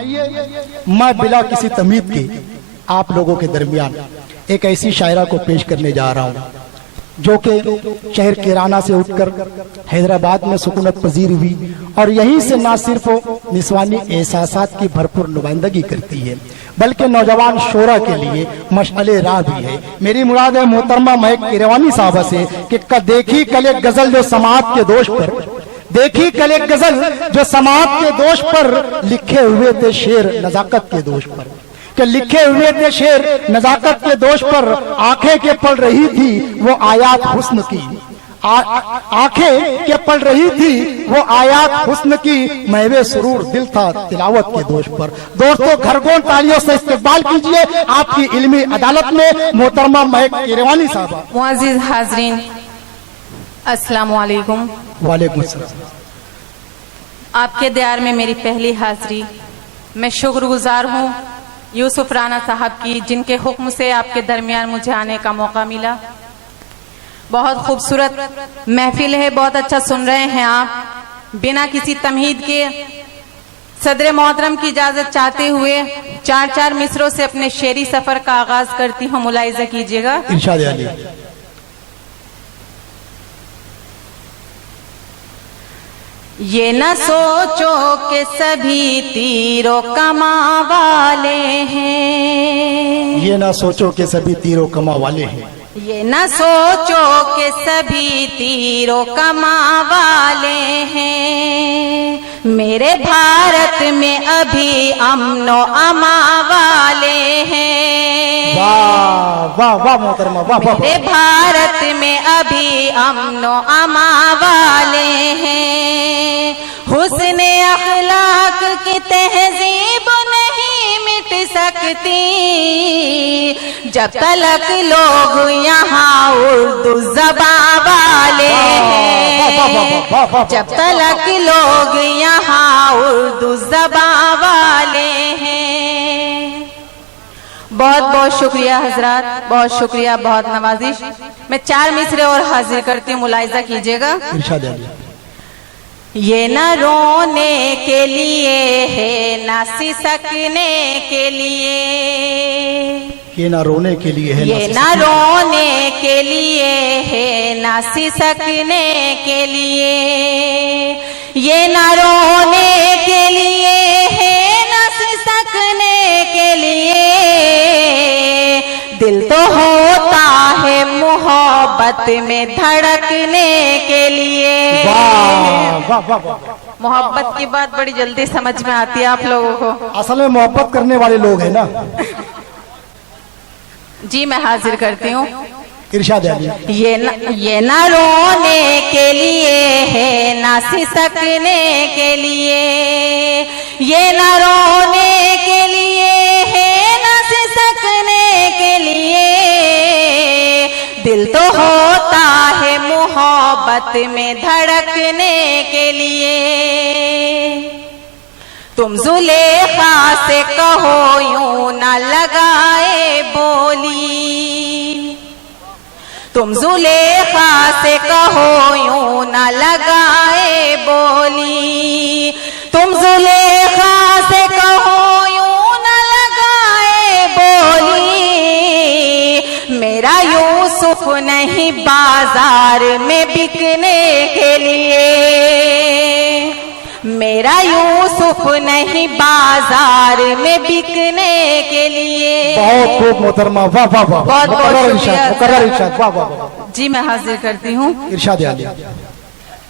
मैं बिला किसी तमीद के आप लोगों के दरमियान एक ऐसी शायरा को पेश करने जा रहा हूँ जो कि शहर किराना से उठकर हैदराबाद में सुकूनत पजीर हुई और यहीं से ना सिर्फ निस्वानी एहसासात की भरपूर नुमाइंदगी करती है बल्कि नौजवान शोरा के लिए मशअले राह भी है। मेरी मुराद है मोहतरमा महक किरवानी साहबा से कि देखी कल एक गजल जो समाअत के दोष पर, देखी कल एक गजल जो समाअत के दोष पर लिखे हुए थे शेर नजाकत के दोष पर, कि लिखे हुए थे शेर नजाकत के दोष पर, आंखें के पढ़ रही थी वो आयात हुस्न की, आंखें के पढ़ रही थी वो आयात हुस्न की, महवे सुरूर दिल था तिलावत के दोष पर। दोस्तों घरगोन तालियों से इस्तेमाल कीजिए आपकी इल्मी अदालत में मोहतरमा महक किरवानी साहब। मुअज़्ज़िज़ हाज़रीन अस्सलामु अलैकुम। वालेकुम अस्सलाम। आपके दयार में मेरी पहली हाजिरी, मैं शुक्रगुजार हूँ यूसुफ राना साहब की जिनके हुक्म से आपके दरमियान मुझे आने का मौका मिला। बहुत खूबसूरत महफिल है, बहुत अच्छा सुन रहे हैं आप। बिना किसी तमहीद के सदर मोहतरम की इजाजत चाहते हुए चार चार मिसरों से अपने शेरी सफर का आगाज करती हूँ, मुलाहिजा कीजिएगा। इरशाद अली। ये न सोचो कि सभी तीरों कमा वाले हैं, ये ना सोचो कि सभी तीरों कमा वाले हैं, ये न सोचो कि सभी तीरों कमा वाले हैं, मेरे भारत में अभी अमनो अमा वाले हैं। वाह वाह वाह मोहतरमा वाह वाह। मेरे भारत में अभी अमनो अमा वाले हैं, हुस्ने अखलाक की तहजीब नहीं मिट सकती जब तलक लोग यहाँ उर्दू ज़बान वाले हैं, जब तलक लोग यहाँ उर्दू ज़बान वाले हैं। बहुत बहुत शुक्रिया हजरात, बहुत शुक्रिया, बहुत नवाजिश। मैं चार मिसरे और हाजिर करती हूँ, मुलाहिजा कीजिएगा। इरशाद अली। ये न रोने के लिए है न सिसकने के लिए, ये ना रोने के लिए है, ये न रोने के लिए है न सिसकने के लिए, ये न रोने के लिए है न सिसकने के लिए, दिल तो होता है मोहब्बत में धड़कने के लिए। वाह वाह वाह वाह। मोहब्बत की बात बड़ी जल्दी समझ में आती है आप लोगों को। असल में मोहब्बत करने वाले लोग हैं ना। जी मैं हाजिर करती हूँ। इरशाद अली। ये न रोने के लिए है न सिसकने के लिए, ये न रोने के लिए है न सिसकने के लिए, दिल तो होता है मोहब्बत में धड़कने के लिए। तुम जुलेखा से कहो यूं न लगाए बोली, तुम जुलेखा से कहो यूं न लगाए बोली, तुम जुलेखा से कहो यूं न लगाए बोली, मेरा यूसुफ नहीं बाजार में बिकने के लिए, मेरा यूसुफ नहीं बाजार में बिकने के लिए। बहुत खूब मोहतरमा, वाह वाह वाह। बहुत बहुत शुक्रिया। मुकर्रर इरशाद, वाह वाह वाह। जी मैं हाजिर करती हूँ। इरशाद अली।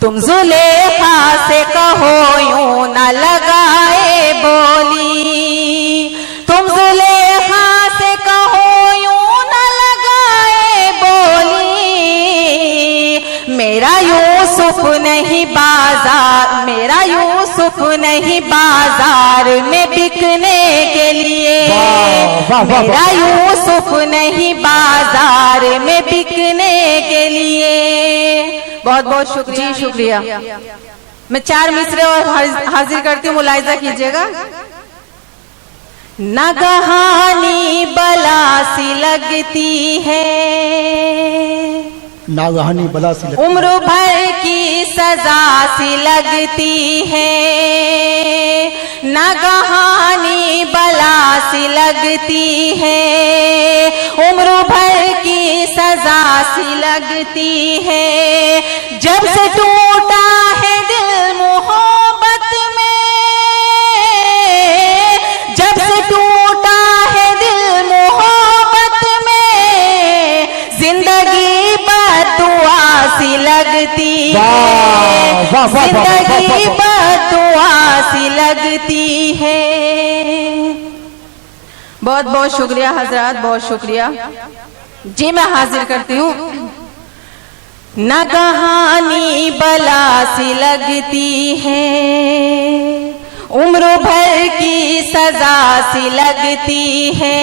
तुम जुलेखा से कहो यूं न लगाए बोली, तुम जुलेखा से कहो यूं न लगाए बोली, मेरा यूसुफ नहीं बाजार, मेरा यूसुफ नहीं बाजार में बिकने के लिए, मेरा यूसुफ नहीं बाजार में बिकने के लिए। बहुत बहुत शुक्रिया, शुक्रिया। मैं चार मिसरे और हाजिर करती हूँ, मुलाहिजा कीजिएगा। नगहानी बला सी लगती है, नागहानी बला सी लगती, उम्र भर की सजा सी लगती है, नागहानी बला सी लगती है, उम्र भर की सजा सी लगती है। जब से टूटा है दिल मोहब्बत में, जब से टूटा है दिल मोहब्बत में, जिंदगी बददुआ सी लगती है, जिंदगी बददुआ सी लगती है। बहुत बहुत शुक्रिया हजरात, बहुत शुक्रिया जी। मैं हाजिर करती हूँ। नागहानी बला सी लगती है, उम्र भर की सजा सी लगती है।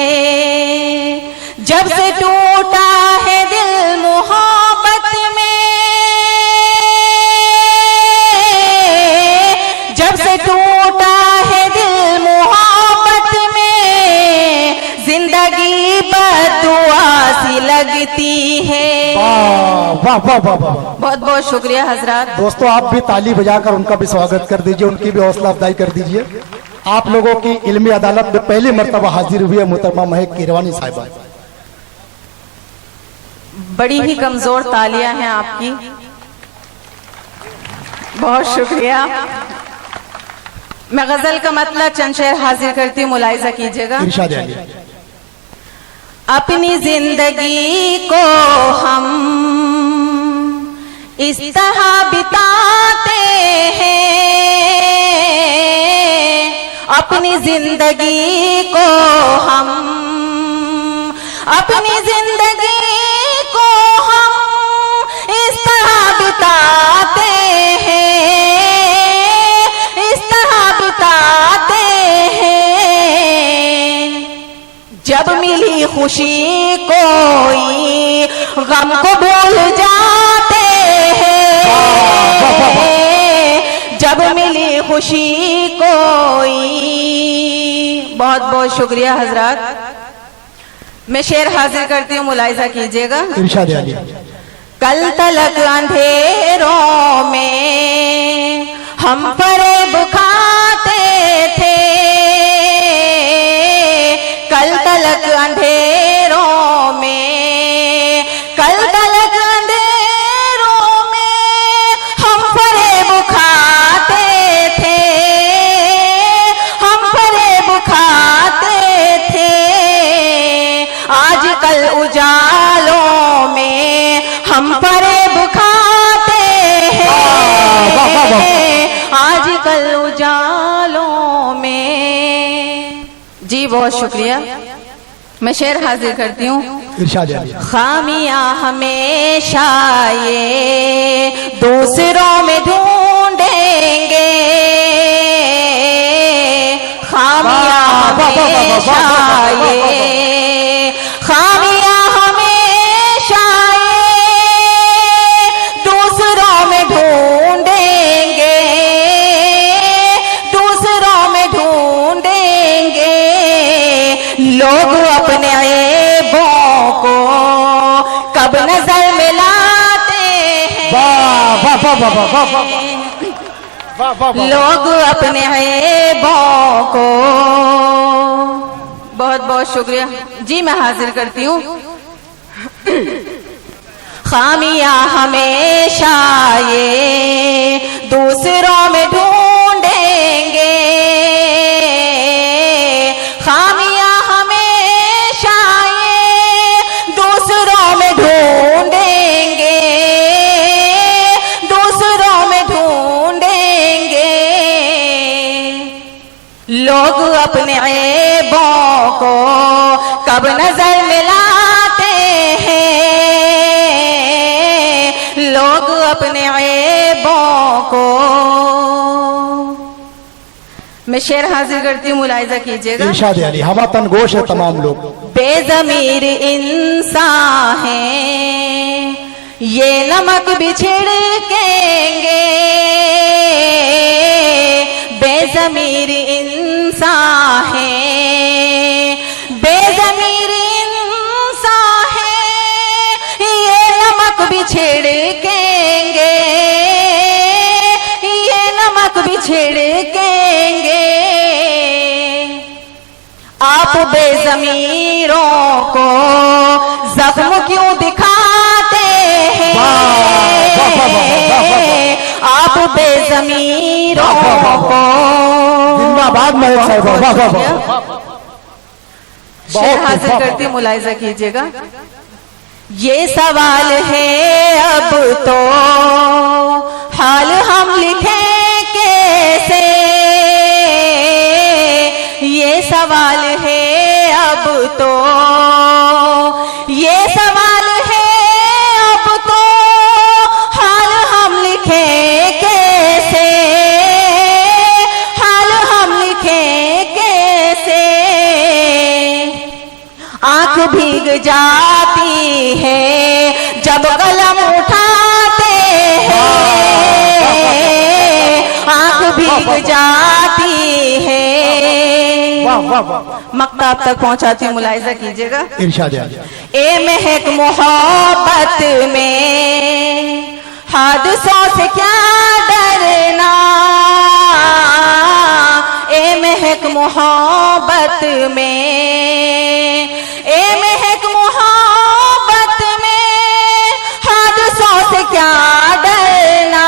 जब से टूटा है दिल मोहब्बत में, जब से टूटा है दिल मोहब्बत में, जिंदगी बददुआ सी लगती है। वाह वाह वाह वाह। बहुत बहुत शुक्रिया हजरात। दोस्तों आप भी ताली बजाकर उनका भी स्वागत कर दीजिए, उनकी भी हौसला अफजाई कर दीजिए। आप लोगों की इल्मी अदालत में पहली मर्तबा हाजिर हुई है मोहतरमा महक कीरवानी साहिबा। बड़ी ही कमजोर तालियां हैं आपकी, बहुत शुक्रिया। मैं गजल का मतलब चंद शेर हाजिर करती हूँ, मुलाहिजा कीजिएगा। इरशाद आलिया। अपनी जिंदगी को हम इस तरह बिताते हैं, अपनी जिंदगी को हम, अपनी जिंदगी को हम इस तरह बिताते हैं, इस तरह बिताते हैं। जब मिली खुशी कोई गम को भूल जाते हैं, जब मिली खुशी कोई। बहुत बहुत शुक्रिया हजरात। मैं शेर हाजिर करती हूँ, मुलाहिजा कीजिएगा। इरशाद आलिया। कल तलक अंधेरों में हम फरेब खाते थे, कल तलक अंधेरों में, कल तलक अंधेरों में हम फरेब खाते थे, हम फरेब खाते थे। आजकल उजालों में हम फरेब खाते हैं, आजकल उजालों में। जी बहुत शुक्रिया। मैं शेर हाजिर करती हूँ। इरशाद आलिया। खामियां हमेशा ये दूसरों में ढूंढेंगे, खामियां हमेशा ये, खामियां हमेशा ये दूसरों में ढूंढेंगे, दूसरों में ढूंढेंगे। लोग अपने ऐबों को कब नजर में लाते हैं, लोग अपने ऐबों को। बहुत बहुत शुक्रिया जी। मैं हाजिर करती हूँ। खामियां हमेशा ये दूसरों में ढूंढेंगे, खामियां हमेशा ये दूसरों में ढूंढेंगे, दूसरों में ढूंढेंगे। लोग अपने ऐबों को कब नजर में लाते हैं, लोग अपने ऐबों को। मैं शेर हाजिर करती हूँ, मुलाहिजा कीजिएगा। इरशाद आलिया। हवा तनगोश है तमाम लोग, बेज़मीर इंसान हैं ये नमक भी छिड़केंगे, बेज़मीर इंसान हैं, बेज़मीर इंसान हैं ये नमक भी छिड़केंगे, ये नमक भी छिड़केंगे। आप बेज़मीरों को जख्म क्यों दिखाते हैं? आप बेज़मीरों को जिंदाबाद मलिक साहब, वाह वाह वाह। शेर हाजिर करती हूं, मुलाहिजा कीजिएगा। ये सवाल है अब तो हाल हम लिखें कैसे? ये सवाल है अब तो, ये सवाल है अब तो हाल हम लिखें कैसे? हाल हम लिखें कैसे? आंख भीग जाती है जब कलम उठाते हैं, आंख भीग जाती है। वाह वाह वाह। मक्ताब तक पहुंचाती हूँ, मुलाहिजा कीजिएगा। इरशाद। ए महक मोहब्बत में हादसों से क्या डरना? ए महक मोहब्बत में, ए महक मोहब्बत में हादसों से क्या डरना?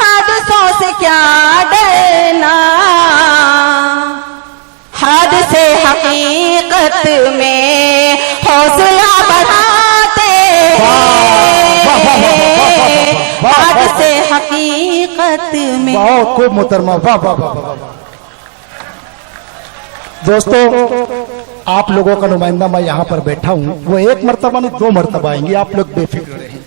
हादसों से क्या डरना? हादसे हकीकत में हौसला बढ़ाते हैं, हादसे हकीकत में। बहुत खूब मुहतरमा, वाह वाह वाह वाह। दोस्तों, आप लोगों का नुमाइंदा मैं यहाँ पर बैठा हूँ, वो एक मर्तबा नहीं 2 मर्तबा आएंगे, आप लोग बेफिक्र रहें।